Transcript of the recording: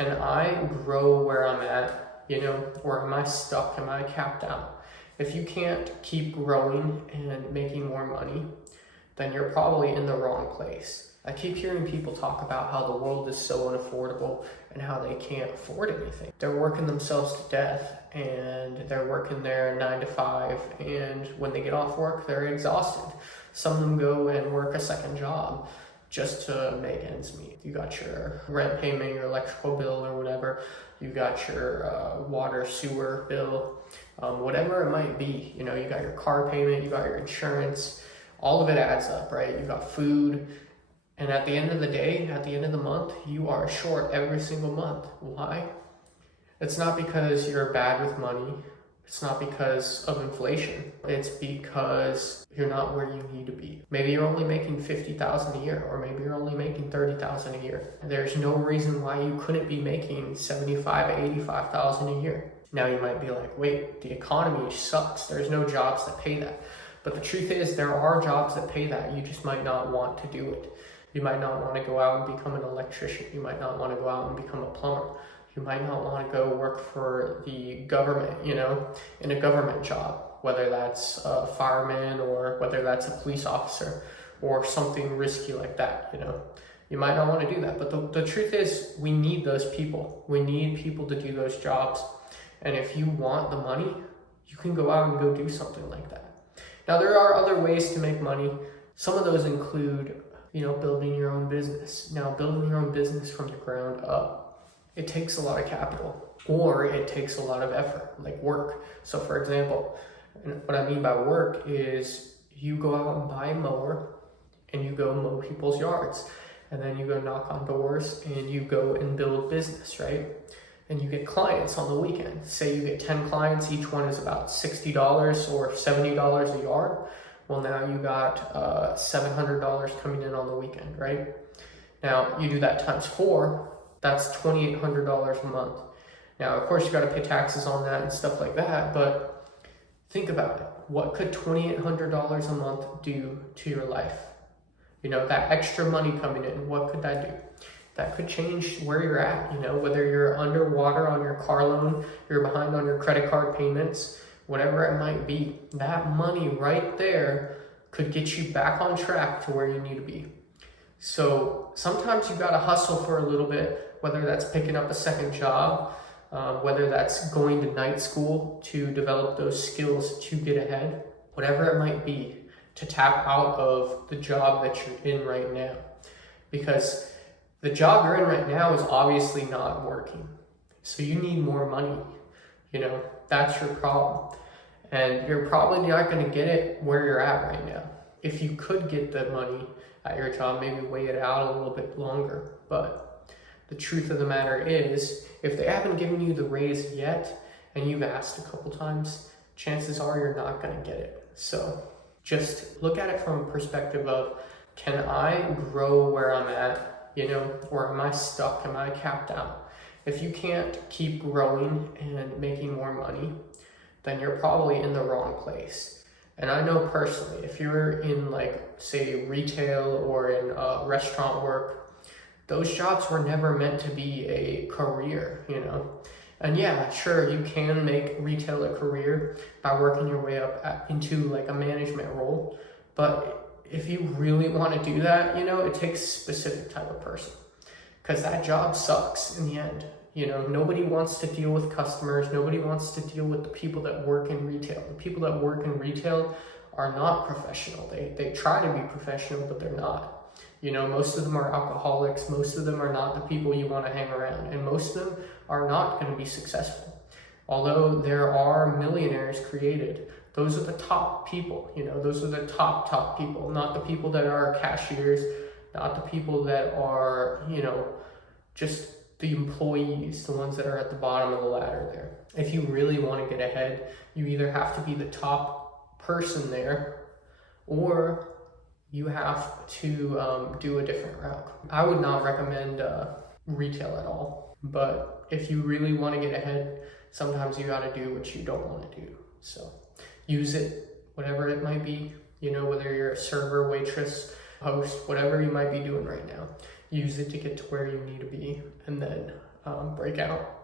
can I grow where I'm at, or am I stuck? Am I capped out? If you can't keep growing and making more money, then you're probably in the wrong place. I keep hearing people talk about how the world is so unaffordable and how they can't afford anything. They're working themselves to death and they're working their 9 to 5, and when they get off work, they're exhausted. Some of them go and work a second job just to make ends meet. You got your rent payment, your electrical bill or whatever. You got your water, sewer bill, whatever it might be. You got your car payment, you got your insurance. All of it adds up, right? You got food. And at the end of the day, at the end of the month, you are short every single month. Why? It's not because you're bad with money. It's not because of inflation. It's because you're not where you need to be. Maybe you're only making $50,000 a year, or maybe you're only making $30,000 a year. There's no reason why you couldn't be making $75,000 to $85,000 a year. Now you might be like, wait, the economy sucks. There's no jobs that pay that. But the truth is, there are jobs that pay that. You just might not want to do it. You might not want to go out and become an electrician. You might not want to go out and become a plumber. You might not want to go work for the government, in a government job, whether that's a fireman or whether that's a police officer or something risky like that, You might not want to do that. But the truth is, we need those people. We need people to do those jobs. And if you want the money, you can go out and go do something like that. Now, there are other ways to make money. Some of those include, building your own business. Now, building your own business from the ground up, it takes a lot of capital, or it takes a lot of effort, like work. So for example, what I mean by work is you go out and buy a mower and you go mow people's yards, and then you go knock on doors and you go and build business, right? And you get clients on the weekend. Say you get 10 clients, each one is about $60 or $70 a yard. Well, now you got $700 coming in on the weekend, right? Now you do that times 4, that's $2,800 a month. Now, of course, you got to pay taxes on that and stuff like that, but think about it. What could $2,800 a month do to your life? That extra money coming in, what could that do? That could change where you're at, whether you're underwater on your car loan, you're behind on your credit card payments, whatever it might be. That money right there could get you back on track to where you need to be. So sometimes you got to hustle for a little bit, whether that's picking up a second job, whether that's going to night school to develop those skills to get ahead, whatever it might be, to tap out of the job that you're in right now. Because the job you're in right now is obviously not working. So you need more money. That's your problem. And you're probably not going to get it where you're at right now. If you could get the money at your job, maybe wait it out a little bit longer. But the truth of the matter is, if they haven't given you the raise yet, and you've asked a couple times, chances are you're not going to get it. So just look at it from a perspective of, can I grow where I'm at? Or am I stuck? Am I capped out? If you can't keep growing and making more money, then you're probably in the wrong place. And I know personally, if you're in say retail or in restaurant work, those jobs were never meant to be a career, And yeah, sure, you can make retail a career by working your way up into a management role, but if you really want to do that, it takes a specific type of person, because that job sucks in the end. Nobody wants to deal with customers. Nobody wants to deal with the people that work in retail. The people that work in retail are not professional. They try to be professional, but they're not. Most of them are alcoholics. Most of them are not the people you want to hang around. And most of them are not going to be successful. Although there are millionaires created, those are the top people, those are the top people, not the people that are cashiers, not the people that are, just the employees, the ones that are at the bottom of the ladder there. If you really want to get ahead, you either have to be the top person there, or you have to do a different route. I would not recommend retail at all, but if you really want to get ahead, sometimes you got to do what you don't want to do. So use it, whatever it might be, whether you're a server, waitress, host, whatever you might be doing right now. Use it to get to where you need to be, and then break out.